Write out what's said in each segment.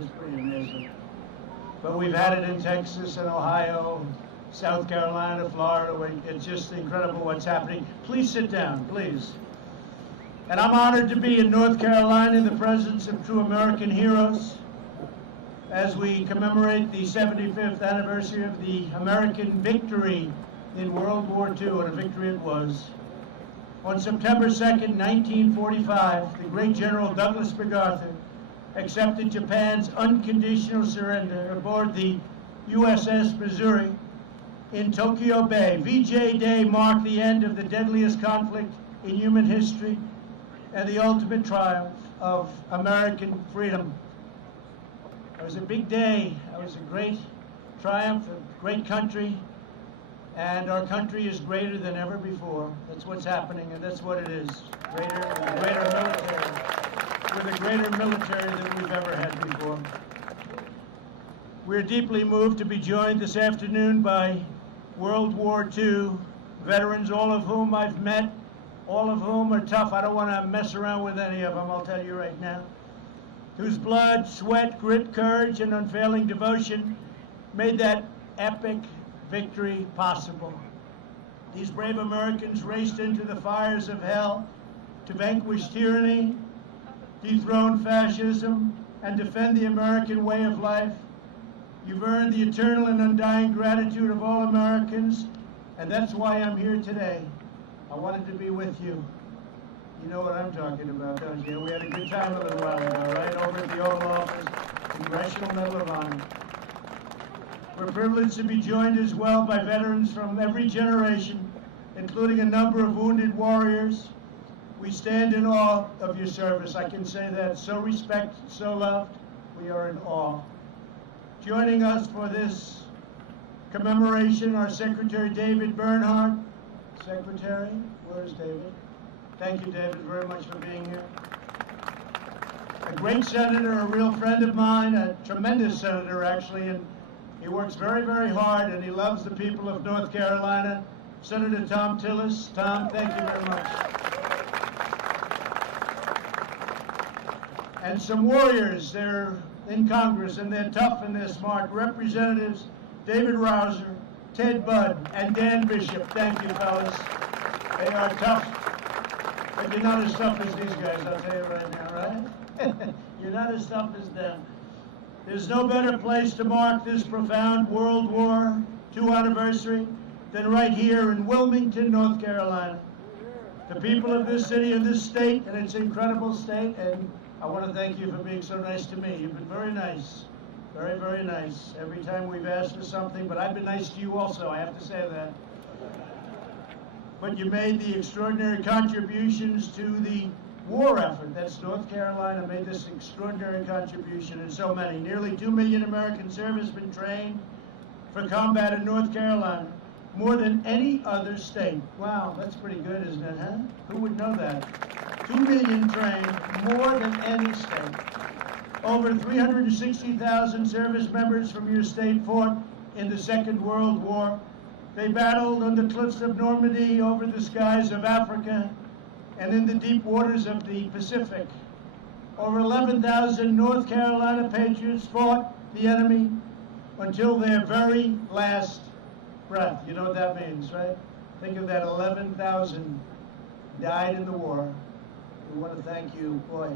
It's pretty amazing. But we've had it in Texas and Ohio, South Carolina, Florida. It's just incredible what's happening. Please sit down, please. And I'm honored to be in North Carolina in the presence of true American heroes as we commemorate the 75th anniversary of the American victory in World War II, and a victory it was. On September 2nd, 1945, the great General Douglas MacArthur accepted Japan's unconditional surrender aboard the USS Missouri in Tokyo Bay. VJ Day marked the end of the deadliest conflict in human history and the ultimate triumph of American freedom. It was a big day. It was a great triumph, a great country, and our country is greater than ever before. That's what's happening, and that's what it is. Greater and greater military. With a greater military than we've ever had before. We're deeply moved to be joined this afternoon by World War II veterans, all of whom I've met, all of whom are tough. I don't want to mess around with any of them, I'll tell you right now. Whose blood, sweat, grit, courage, and unfailing devotion made that epic victory possible. These brave Americans raced into the fires of hell to vanquish tyranny, dethrone fascism, and defend the American way of life. You've earned the eternal and undying gratitude of all Americans, and that's why I'm here today. I wanted to be with you. You know what I'm talking about, don't you? We had a good time a little while ago, right? Over at the Oval Office, Congressional Medal of Honor. We're privileged to be joined as well by veterans from every generation, including a number of wounded warriors. We stand in awe of your service. I can say that. So respected, so loved. We are in awe. Joining us for this commemoration, our Secretary David Bernhardt. Secretary, where's David? Thank you, David, very much for being here. A great senator, a real friend of mine, a tremendous senator, actually, and he works very, very hard, and he loves the people of North Carolina. Senator Tom Tillis. Tom, thank you very much. And some warriors, they're in Congress, and they're tough and they're smart. Representatives David Rouser, Ted Budd, and Dan Bishop. Thank you, fellas. They are tough, but you're not as tough as these guys, I'll tell you right now, right? You're not as tough as them. There's no better place to mark this profound World War II anniversary than right here in Wilmington, North Carolina. The people of this city and this state, and its incredible state, and I want to thank you for being so nice to me. You've been very nice, very, very nice. Every time we've asked for something, but I've been nice to you also, I have to say that. But you made the extraordinary contributions to the war effort. That's North Carolina made this extraordinary contribution, and so many. Nearly 2 million American servicemen trained for combat in North Carolina, more than any other state. Wow, that's pretty good, isn't it, huh? Who would know that? 2 million trained, more than any state. Over 360,000 service members from your state fought in the Second World War. They battled on the cliffs of Normandy, over the skies of Africa, and in the deep waters of the Pacific. Over 11,000 North Carolina patriots fought the enemy until their very last breath. You know what that means, right? Think of that, 11,000 died in the war. We want to thank you, boy.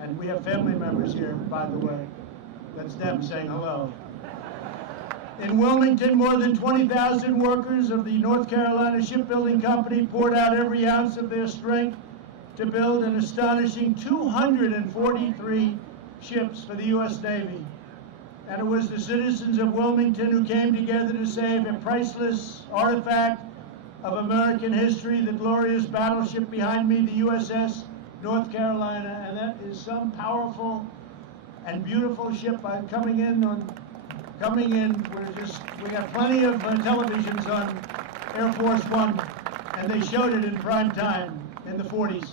And we have family members here, by the way. That's them saying hello. In Wilmington, more than 20,000 workers of the North Carolina Shipbuilding Company poured out every ounce of their strength to build an astonishing 243 ships for the U.S. Navy. And it was the citizens of Wilmington who came together to save a priceless artifact of American history, the glorious battleship behind me, the USS North Carolina. And that is some powerful and beautiful ship. I'm coming in. We got plenty of televisions on Air Force One, and they showed it in prime time in the 40s.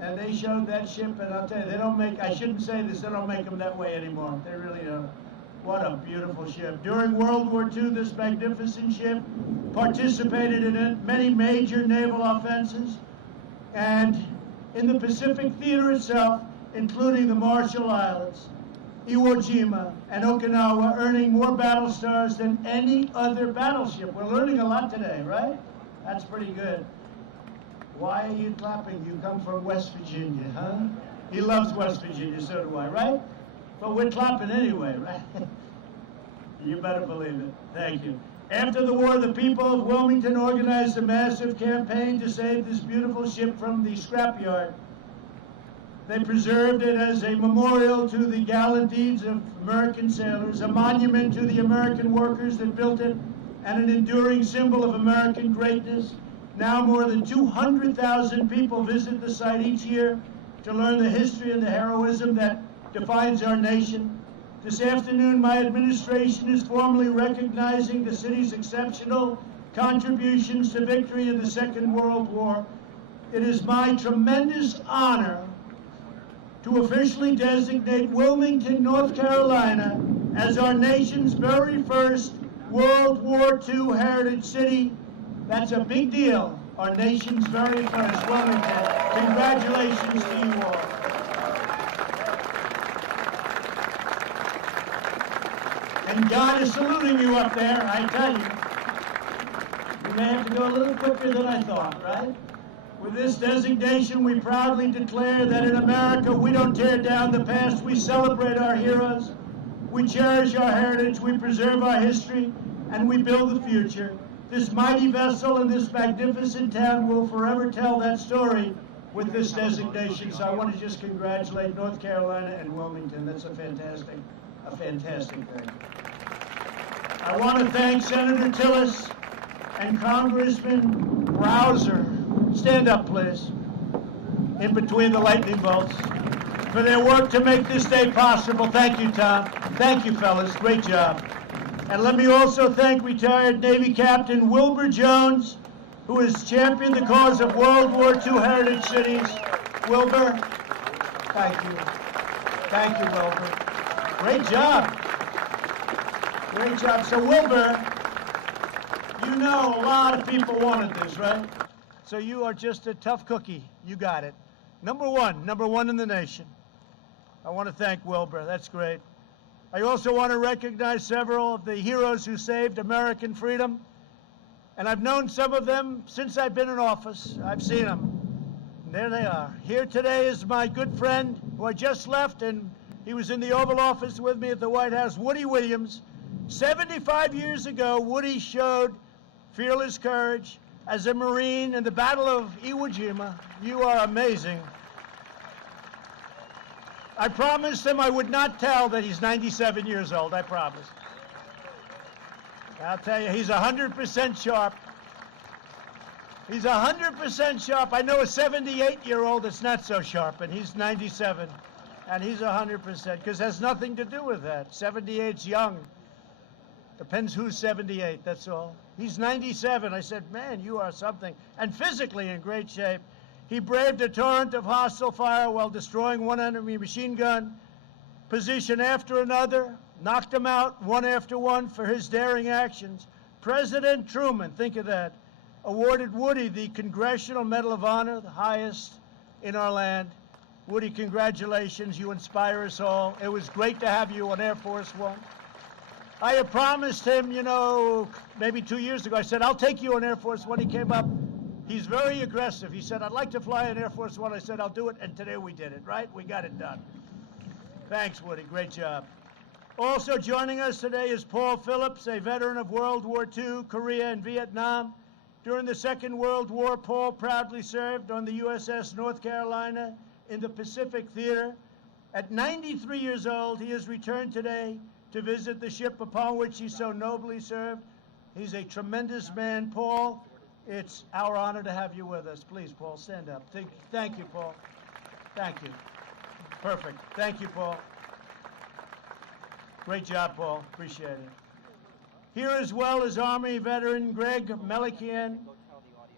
And they showed that ship, and I'll tell you, they don't make, I shouldn't say this, they don't make them that way anymore. They really don't. What a beautiful ship. During World War II, this magnificent ship participated in many major naval offenses, and in the Pacific theater itself, including the Marshall Islands. Iwo Jima, and Okinawa, earning more battle stars than any other battleship. We're learning a lot today, right? That's pretty good. Why are you clapping? You come from West Virginia, huh? He loves West Virginia, so do I, right? But we're clapping anyway, right? You better believe it. Thank you. After the war, the people of Wilmington organized a massive campaign to save this beautiful ship from the scrapyard. They preserved it as a memorial to the gallant deeds of American sailors, a monument to the American workers that built it, and an enduring symbol of American greatness. Now more than 200,000 people visit the site each year to learn the history and the heroism that defines our nation. This afternoon, my administration is formally recognizing the city's exceptional contributions to victory in the Second World War. It is my tremendous honor to officially designate Wilmington, North Carolina, as our nation's very first World War II heritage city. That's a big deal. Our nation's very first, Wilmington. Congratulations to you all. And God is saluting you up there, I tell you. You may have to go a little quicker than I thought, right? With this designation, we proudly declare that in America, we don't tear down the past, we celebrate our heroes, we cherish our heritage, we preserve our history, and we build the future. This mighty vessel and this magnificent town will forever tell that story with this designation. So I want to just congratulate North Carolina and Wilmington. That's a fantastic thing. I want to thank Senator Tillis and Congressman Rouser. Stand up, please, in between the lightning bolts, for their work to make this day possible. Thank you, Tom. Thank you, fellas. Great job. And let me also thank retired Navy Captain Wilbur Jones, who has championed the cause of World War II heritage cities. Wilbur, thank you. Thank you, Wilbur. Great job. Great job. So, Wilbur, you know a lot of people wanted this, right? So you are just a tough cookie. You got it. Number one in the nation. I want to thank Wilbur. That's great. I also want to recognize several of the heroes who saved American freedom. And I've known some of them since I've been in office. I've seen them. And there they are. Here today is my good friend who I just left, and he was in the Oval Office with me at the White House, Woody Williams. 75 years ago, Woody showed fearless courage as a Marine in the Battle of Iwo Jima. You are amazing. I promised him I would not tell that he's 97 years old, I promise. I'll tell you, he's 100% sharp. He's 100% sharp. I know a 78-year-old that's not so sharp, and he's 97, and he's 100%, because it has nothing to do with that. 78's young. Depends who's 78, that's all. He's 97. I said, man, you are something. And physically in great shape. He braved a torrent of hostile fire while destroying one enemy machine gun position after another, knocked them out one after one for his daring actions. President Truman, think of that, awarded Woody the Congressional Medal of Honor, the highest in our land. Woody, congratulations. You inspire us all. It was great to have you on Air Force One. I had promised him, you know, maybe 2 years ago, I said, I'll take you on Air Force One. He came up. He's very aggressive. He said, I'd like to fly on Air Force One. I said, I'll do it. And today we did it, right? We got it done. Thanks, Woody. Great job. Also joining us today is Paul Phillips, a veteran of World War II, Korea, and Vietnam. During the Second World War, Paul proudly served on the USS North Carolina in the Pacific Theater. At 93 years old, he has returned today to visit the ship upon which he so nobly served. He's a tremendous man. Paul, it's our honor to have you with us. Please, Paul, stand up. Thank you, Paul. Thank you. Perfect. Thank you, Paul. Great job, Paul. Appreciate it. Here as well is Army veteran Greg Melikian.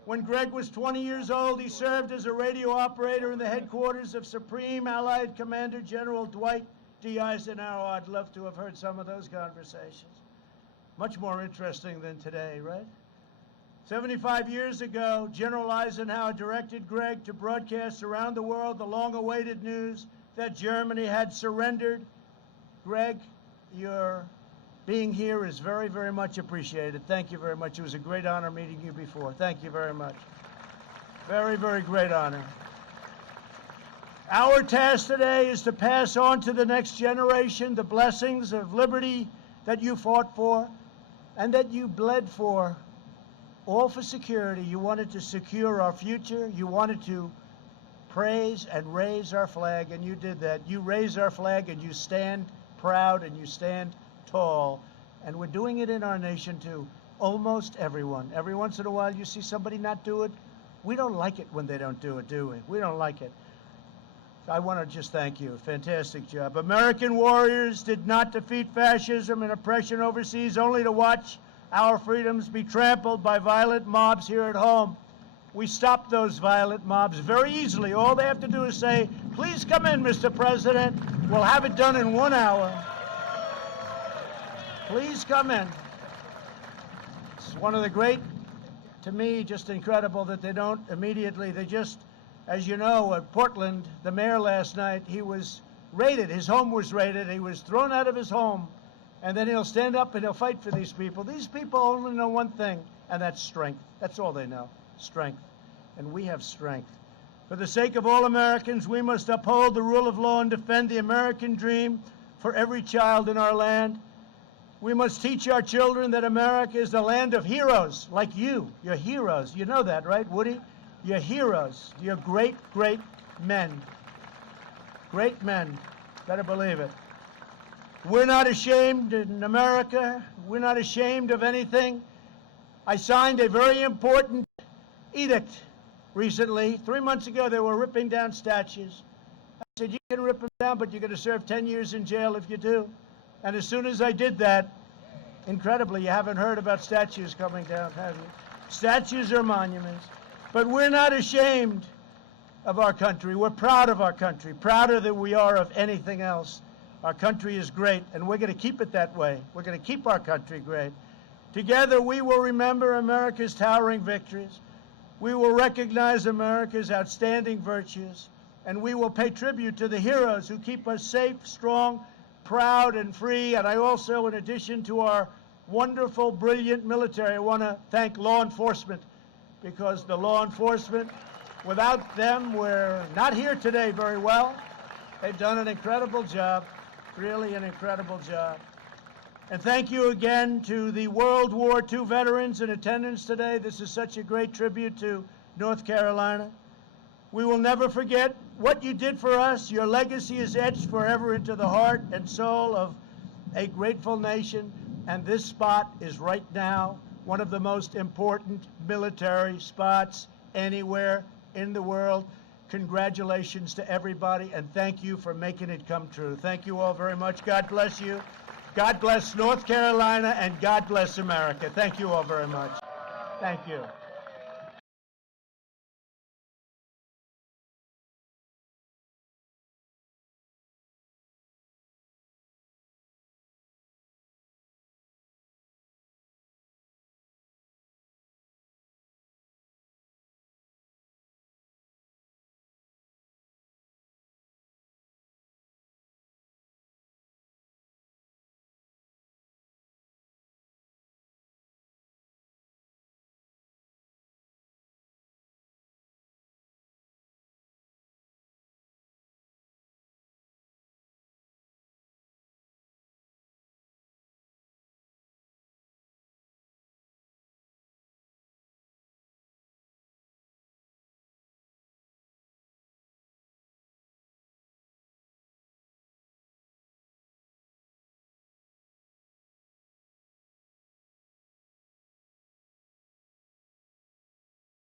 When Greg was 20 years old, he served as a radio operator in the headquarters of Supreme Allied Commander General Dwight D. Eisenhower. I'd love to have heard some of those conversations. Much more interesting than today, right? 75 years ago, General Eisenhower directed Greg to broadcast around the world the long-awaited news that Germany had surrendered Greg, your being here is very, very much appreciated. Thank you very much. It was a great honor meeting you before. Thank you very much. Very, very great honor. Our task today is to pass on to the next generation the blessings of liberty that you fought for and that you bled for, all for security. You wanted to secure our future. You wanted to praise and raise our flag, and you did that. You raise our flag, and you stand proud, and you stand tall. And we're doing it in our nation, too. Almost everyone. Every once in a while, you see somebody not do it. We don't like it when they don't do it, do we? We don't like it. I want to just thank you. Fantastic job. American warriors did not defeat fascism and oppression overseas only to watch our freedoms be trampled by violent mobs here at home. We stopped those violent mobs very easily. All they have to do is say, please come in, Mr. President. We'll have it done in 1 hour. Please come in. It's one of the great, to me, just incredible that they don't immediately, they just, as you know, at Portland, the mayor last night, he was raided. His home was raided. He was thrown out of his home. And then he'll stand up and he'll fight for these people. These people only know one thing, and that's strength. That's all they know, strength. And we have strength. For the sake of all Americans, we must uphold the rule of law and defend the American dream for every child in our land. We must teach our children that America is the land of heroes like you. You're heroes. You know that, right, Woody? You're heroes. You're great, great men. Great men. Better believe it. We're not ashamed in America. We're not ashamed of anything. I signed a very important edict recently. 3 months ago, they were ripping down statues. I said, you can rip them down, but you're going to serve 10 years in jail if you do. And as soon as I did that, incredibly, you haven't heard about statues coming down, have you? Statues are monuments. But we're not ashamed of our country. We're proud of our country, prouder than we are of anything else. Our country is great, and we're going to keep it that way. We're going to keep our country great. Together, we will remember America's towering victories. We will recognize America's outstanding virtues, and we will pay tribute to the heroes who keep us safe, strong, proud, and free. And I also, in addition to our wonderful, brilliant military, I want to thank law enforcement, because the law enforcement, without them, we're not here today very well. They've done an incredible job, really an incredible job. And thank you again to the World War II veterans in attendance today. This is such a great tribute to North Carolina. We will never forget what you did for us. Your legacy is etched forever into the heart and soul of a grateful nation. And this spot is right now one of the most important military spots anywhere in the world. Congratulations to everybody, and thank you for making it come true. Thank you all very much. God bless you. God bless North Carolina, and God bless America. Thank you all very much. Thank you.